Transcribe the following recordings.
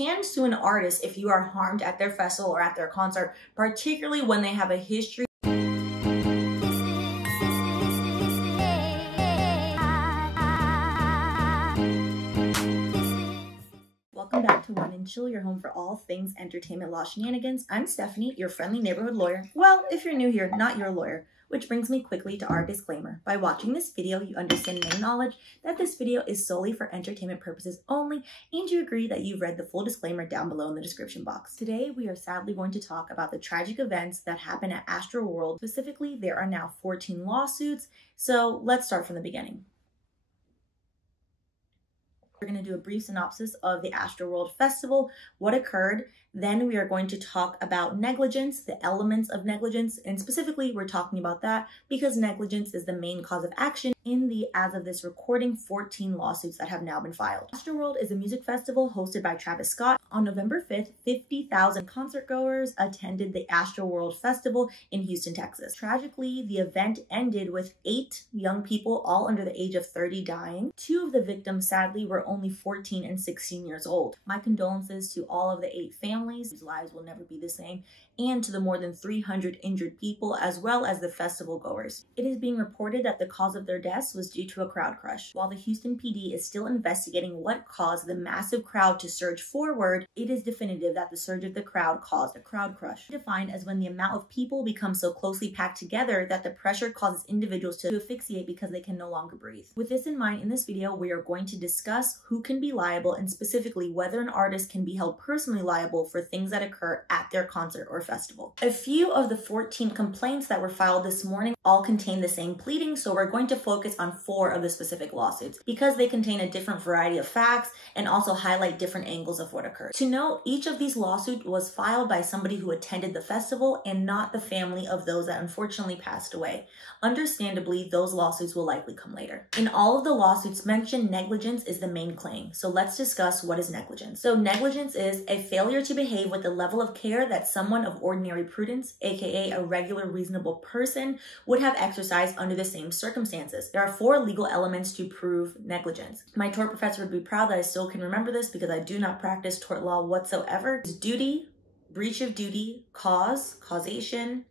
can sue an artist if you are harmed at their festival or at their concert, particularly when they have a history Welcome back to Wine and Chill, your home for all things entertainment law shenanigans. I'm Stephanie, your friendly neighborhood lawyer. Well, if you're new here, not your lawyer. Which brings me quickly to our disclaimer. By watching this video, you understand and acknowledge that this video is solely for entertainment purposes only, and you agree that you've read the full disclaimer down below in the description box. Today, we are sadly going to talk about the tragic events that happened at Astroworld. Specifically, there are now 14 lawsuits, so let's start from the beginning. We're going to do a brief synopsis of the Astroworld Festival, what occurred. Then we are going to talk about negligence, the elements of negligence, and specifically we're talking about that because negligence is the main cause of action in the, as of this recording, 14 lawsuits that have now been filed. Astroworld is a music festival hosted by Travis Scott. On November 5th, 50,000 concertgoers attended the Astroworld Festival in Houston, Texas. Tragically, the event ended with 8 young people, all under the age of 30, dying. 2 of the victims, sadly, were only 14 and 16 years old. My condolences to all of the 8 families whose lives will never be the same, and to the more than 300 injured people, as well as the festival goers. It is being reported that the cause of their deaths was due to a crowd crush. While the Houston PD is still investigating what caused the massive crowd to surge forward, it is definitive that the surge of the crowd caused a crowd crush, defined as when the amount of people becomes so closely packed together that the pressure causes individuals to asphyxiate because they can no longer breathe. With this in mind, in this video, we are going to discuss who can be liable and specifically whether an artist can be held personally liable for things that occur at their concert or festival. A few of the 14 complaints that were filed this morning all contain the same pleading, so we're going to focus on 4 of the specific lawsuits because they contain a different variety of facts and also highlight different angles of what occurred. To note, each of these lawsuits was filed by somebody who attended the festival and not the family of those that unfortunately passed away. Understandably, those lawsuits will likely come later. In all of the lawsuits mentioned, negligence is the main claim. So let's discuss what is negligence. So negligence is a failure to behave with the level of care that someone of ordinary prudence, aka a regular reasonable person, would have exercised under the same circumstances. There are 4 legal elements to prove negligence. My tort professor would be proud that I still can remember this because I do not practice tort law whatsoever. It's duty, breach of duty, cause, causation,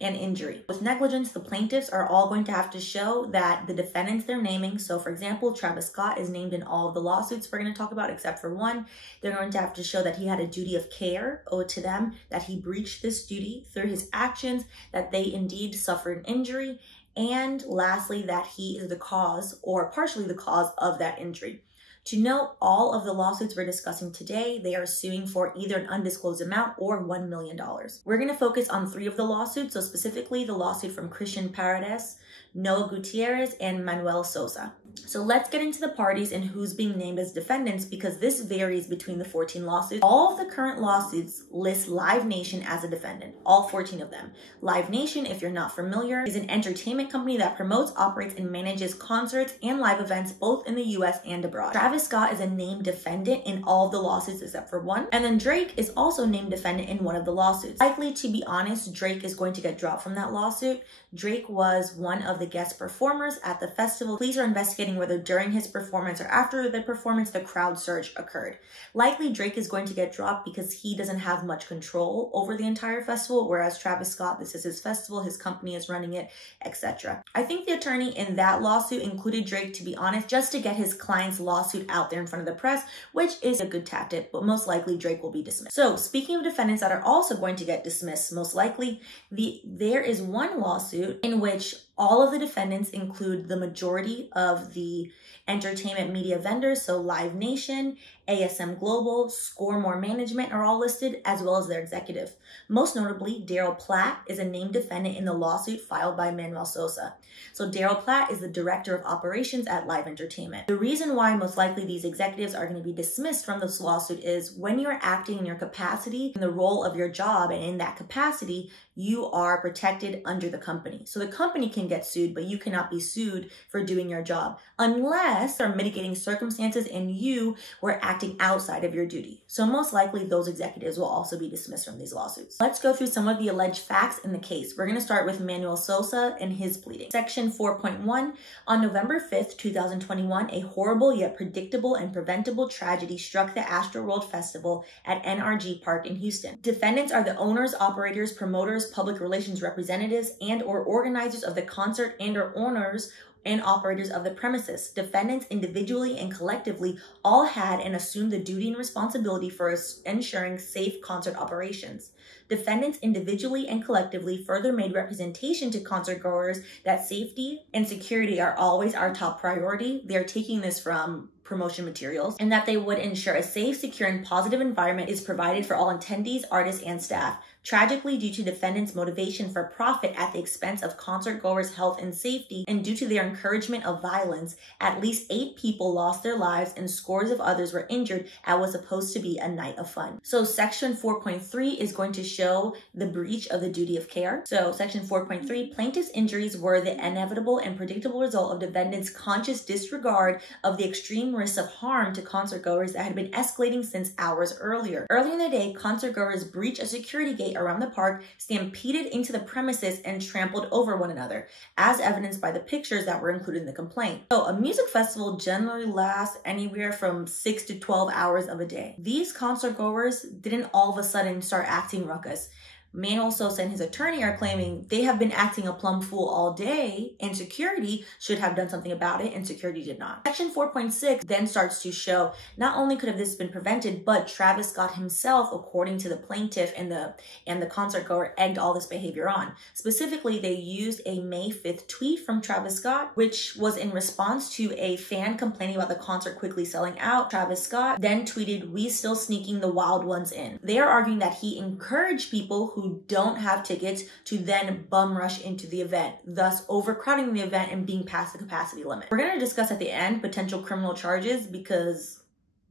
and injury. With negligence, the plaintiffs are all going to have to show that the defendants they're naming, so for example, Travis Scott is named in all of the lawsuits we're going to talk about except for one. They're going to have to show that he had a duty of care owed to them, that he breached this duty through his actions, that they indeed suffered an injury, and lastly, that he is the cause or partially the cause of that injury. To note, all of the lawsuits we're discussing today, they are suing for either an undisclosed amount or $1 million. We're going to focus on 3 of the lawsuits, so specifically the lawsuit from Christian Paredes, Noah Gutierrez, and Manuel Sosa. So let's get into the parties and who's being named as defendants because this varies between the 14 lawsuits. All of the current lawsuits list Live Nation as a defendant, all 14 of them. Live Nation, if you're not familiar, is an entertainment company that promotes, operates, and manages concerts and live events both in the US and abroad. Travis Scott is a named defendant in all of the lawsuits except for one. And then Drake is also named defendant in one of the lawsuits. Likely, to be honest, Drake is going to get dropped from that lawsuit. Drake was one of the guest performers at the festival. Police are investigating whether during his performance or after the performance the crowd surge occurred. Likely Drake is going to get dropped because he doesn't have much control over the entire festival, whereas Travis Scott, this is his festival, his company is running it, etc. I think the attorney in that lawsuit included Drake, to be honest, just to get his client's lawsuit out there in front of the press, which is a good tactic, but most likely Drake will be dismissed. So speaking of defendants that are also going to get dismissed, most likely, there is one lawsuit in which all of the defendants include the majority of the entertainment media vendors, so Live Nation, ASM Global, Score More Management are all listed, as well as their executive. Most notably, Daryl Platt is a named defendant in the lawsuit filed by Manuel Sosa. So Daryl Platt is the director of operations at Live Entertainment. The reason why most likely these executives are going to be dismissed from this lawsuit is when you're acting in your capacity, in the role of your job, and in that capacity, you are protected under the company. So the company can get sued, but you cannot be sued for doing your job unless there are mitigating circumstances and you were acting acting outside of your duty. So most likely those executives will also be dismissed from these lawsuits. Let's go through some of the alleged facts in the case. We're going to start with Manuel Sosa and his pleading. Section 4.1, on November 5th, 2021, a horrible yet predictable and preventable tragedy struck the Astroworld Festival at NRG Park in Houston. Defendants are the owners, operators, promoters, public relations representatives, and or organizers of the concert and or owners and operators of the premises. Defendants individually and collectively all had and assumed the duty and responsibility for ensuring safe concert operations. Defendants individually and collectively further made representation to concert goers that safety and security are always our top priority. They are taking this from promotion materials, and that they would ensure a safe, secure, and positive environment is provided for all attendees, artists, and staff. Tragically, due to defendants' motivation for profit at the expense of concert goers' health and safety, and due to their encouragement of violence, at least 8 people lost their lives and scores of others were injured at what was supposed to be a night of fun. So section 4.3 is going to show the breach of the duty of care. So section 4.3, plaintiff's injuries were the inevitable and predictable result of defendants' conscious disregard of the extreme risks of harm to concert goers that had been escalating since hours earlier. Earlier in the day, concert goers breached a security gate around the park, stampeded into the premises, and trampled over one another, as evidenced by the pictures that were included in the complaint. So a music festival generally lasts anywhere from 6 to 12 hours of a day. These concert goers didn't all of a sudden start acting ruckus. Manuel Sosa and his attorney are claiming they have been acting a plumb fool all day, and security should have done something about it, and security did not. Section 4.6 then starts to show not only could have this been prevented, but Travis Scott himself, according to the plaintiff and the concert goer, egged all this behavior on. Specifically, they used a May 5th tweet from Travis Scott, which was in response to a fan complaining about the concert quickly selling out. Travis Scott then tweeted, "We still sneaking the wild ones in." They are arguing that he encouraged people who don't have tickets to then bum rush into the event, thus overcrowding the event and being past the capacity limit. We're going to discuss at the end potential criminal charges because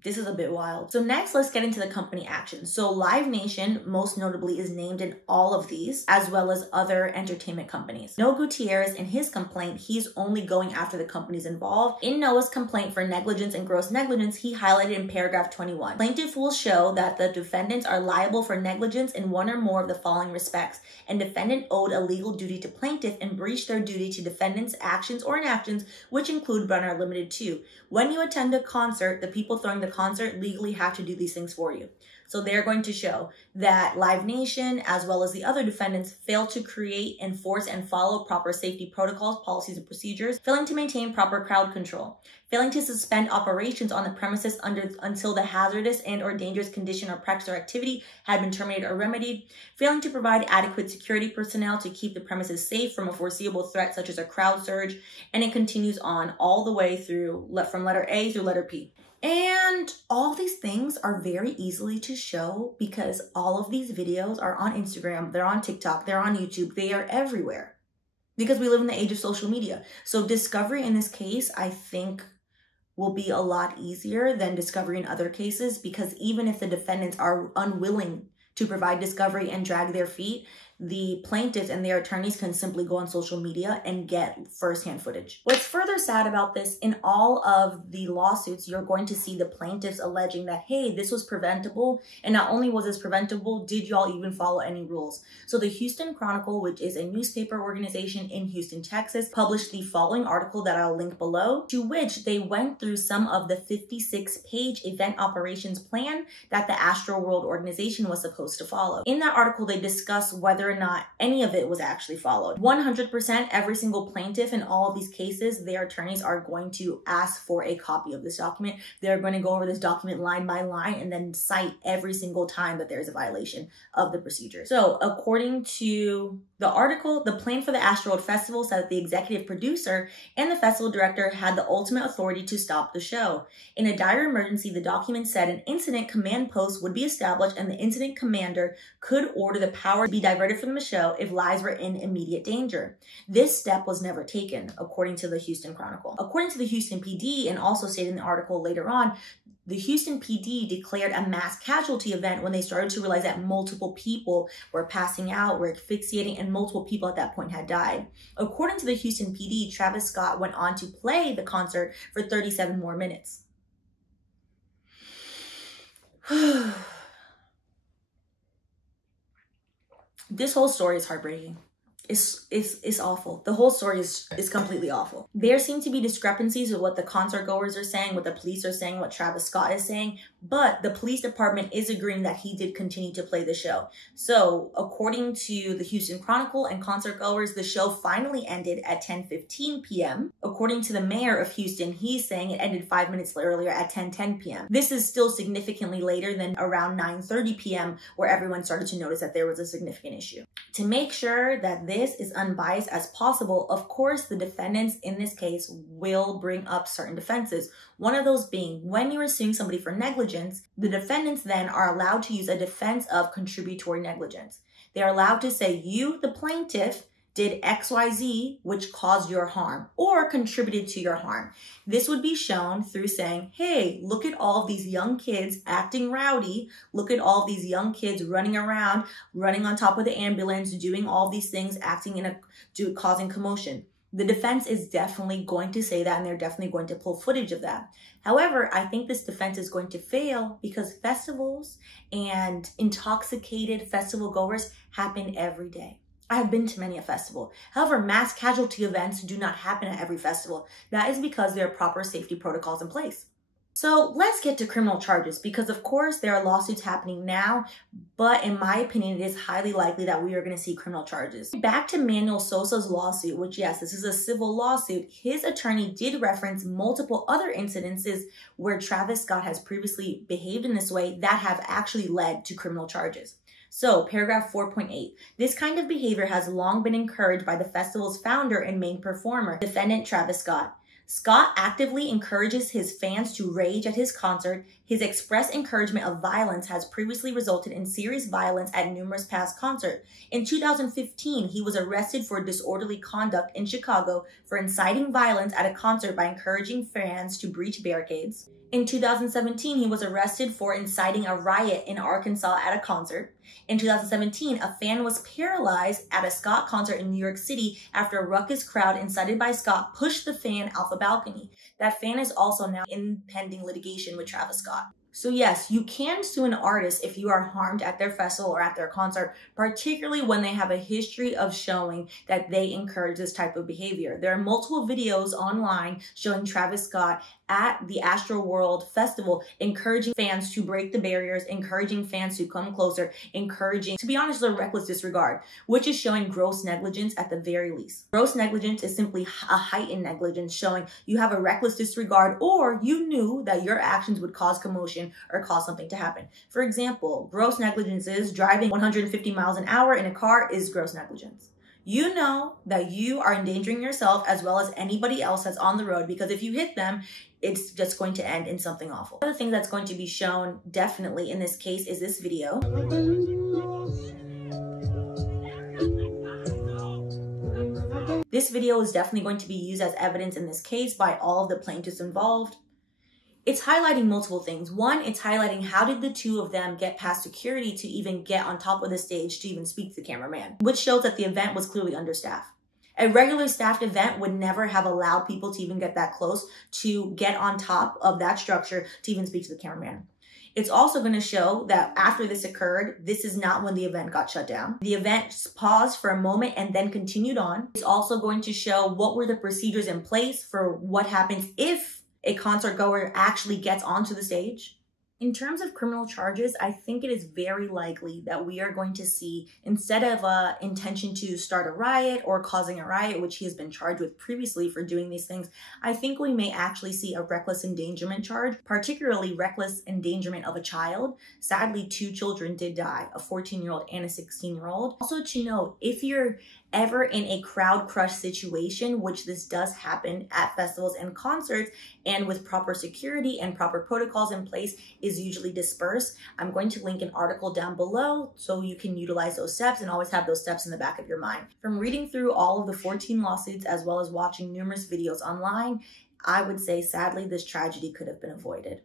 this is a bit wild. So next, let's get into the company actions. So Live Nation, most notably, is named in all of these, as well as other entertainment companies. Noah Gutierrez, in his complaint, he's only going after the companies involved. In Noah's complaint for negligence and gross negligence, he highlighted in paragraph 21, plaintiff will show that the defendants are liable for negligence in one or more of the following respects, and defendant owed a legal duty to plaintiff and breached their duty to defendant's actions or inactions, which include but are limited to. When you attend a concert, the people throwing the concert legally have to do these things for you. So they're going to show that Live Nation, as well as the other defendants, failed to create, enforce, and follow proper safety protocols, policies, and procedures, failing to maintain proper crowd control, failing to suspend operations on the premises until the hazardous and or dangerous condition or practice or activity had been terminated or remedied, failing to provide adequate security personnel to keep the premises safe from a foreseeable threat such as a crowd surge, and it continues on all the way through from letter A through letter P. And all these things are very easily to show because all of these videos are on Instagram, they're on TikTok, they're on YouTube, they are everywhere because we live in the age of social media. So discovery in this case, I think, will be a lot easier than discovery in other cases, because even if the defendants are unwilling to provide discovery and drag their feet, the plaintiffs and their attorneys can simply go on social media and get firsthand footage. What's further sad about this, in all of the lawsuits, you're going to see the plaintiffs alleging that, hey, this was preventable. And not only was this preventable, did y'all even follow any rules? So the Houston Chronicle, which is a newspaper organization in Houston, Texas, published the following article that I'll link below, to which they went through some of the 56-page event operations plan that the Astroworld organization was supposed to follow. In that article, they discuss whether or not any of it was actually followed. 100%, every single plaintiff in all of these cases, their attorneys are going to ask for a copy of this document. They're going to go over this document line by line and then cite every single time that there's a violation of the procedure. So according to the article, the plan for the Astroworld Festival said that the executive producer and the festival director had the ultimate authority to stop the show. In a dire emergency, the document said an incident command post would be established and the incident commander could order the power to be diverted from the show if lives were in immediate danger. This step was never taken, according to the Houston Chronicle. According to the Houston PD, and also stated in the article later on, the Houston PD declared a mass casualty event when they started to realize that multiple people were passing out, were asphyxiating, and multiple people at that point had died. According to the Houston PD, Travis Scott went on to play the concert for 37 more minutes. This whole story is heartbreaking. It's awful. The whole story is completely awful. There seem to be discrepancies with what the concert goers are saying, what the police are saying, what Travis Scott is saying, but the police department is agreeing that he did continue to play the show. So according to the Houston Chronicle and concert goers, the show finally ended at 10:15 p.m. According to the mayor of Houston, he's saying it ended 5 minutes earlier at 10:10 p.m. This is still significantly later than around 9:30 p.m. where everyone started to notice that there was a significant issue. To make sure that this is unbiased as possible, of course, the defendants in this case will bring up certain defenses. One of those being, when you are suing somebody for negligence, the defendants then are allowed to use a defense of contributory negligence. They are allowed to say, you, the plaintiff, did XYZ, which caused your harm or contributed to your harm. This would be shown through saying, hey, look at all of these young kids acting rowdy. Look at all of these young kids running around, running on top of the ambulance, doing all these things, causing commotion. The defense is definitely going to say that, and they're definitely going to pull footage of that. However, I think this defense is going to fail because festivals and intoxicated festival goers happen every day. I have been to many a festival. However, mass casualty events do not happen at every festival. That is because there are proper safety protocols in place. So let's get to criminal charges because of course there are lawsuits happening now, but in my opinion, it is highly likely that we are going to see criminal charges. Back to Manuel Sosa's lawsuit, which yes, this is a civil lawsuit. His attorney did reference multiple other incidences where Travis Scott has previously behaved in this way that have actually led to criminal charges. So, paragraph 4.8. This kind of behavior has long been encouraged by the festival's founder and main performer, defendant Travis Scott. Scott actively encourages his fans to rage at his concert. His express encouragement of violence has previously resulted in serious violence at numerous past concerts. In 2015, he was arrested for disorderly conduct in Chicago for inciting violence at a concert by encouraging fans to breach barricades. In 2017, he was arrested for inciting a riot in Arkansas at a concert. In 2017, a fan was paralyzed at a Scott concert in New York City after a ruckus crowd incited by Scott pushed the fan off a balcony. That fan is also now in pending litigation with Travis Scott. So yes, you can sue an artist if you are harmed at their festival or at their concert, particularly when they have a history of showing that they encourage this type of behavior. There are multiple videos online showing Travis Scott at the Astroworld festival, encouraging fans to break the barriers, encouraging fans to come closer, encouraging, to be honest, a reckless disregard, which is showing gross negligence at the very least. Gross negligence is simply a heightened negligence, showing you have a reckless disregard or you knew that your actions would cause commotion or cause something to happen. For example, gross negligence is driving 150 miles an hour in a car is gross negligence. You know that you are endangering yourself as well as anybody else that's on the road because if you hit them, it's just going to end in something awful. Another thing that's going to be shown definitely in this case is this video. This video is definitely going to be used as evidence in this case by all of the plaintiffs involved. It's highlighting multiple things. One, it's highlighting how did the two of them get past security to even get on top of the stage to even speak to the cameraman, which shows that the event was clearly understaffed. A regular staffed event would never have allowed people to even get that close to get on top of that structure to even speak to the cameraman. It's also going to show that after this occurred, this is not when the event got shut down. The event paused for a moment and then continued on. It's also going to show what were the procedures in place for what happens if a concert goer actually gets onto the stage. In terms of criminal charges, I think it is very likely that we are going to see, instead of intention to start a riot or causing a riot, which he has been charged with previously for doing these things, I think we may actually see a reckless endangerment charge, particularly reckless endangerment of a child. Sadly, 2 children did die, a 14-year-old and a 16-year-old. Also to note, if you're ever in a crowd crush situation, which this does happen at festivals and concerts, and with proper security and proper protocols in place is usually dispersed. I'm going to link an article down below so you can utilize those steps and always have those steps in the back of your mind. From reading through all of the 14 lawsuits as well as watching numerous videos online, I would say sadly this tragedy could have been avoided.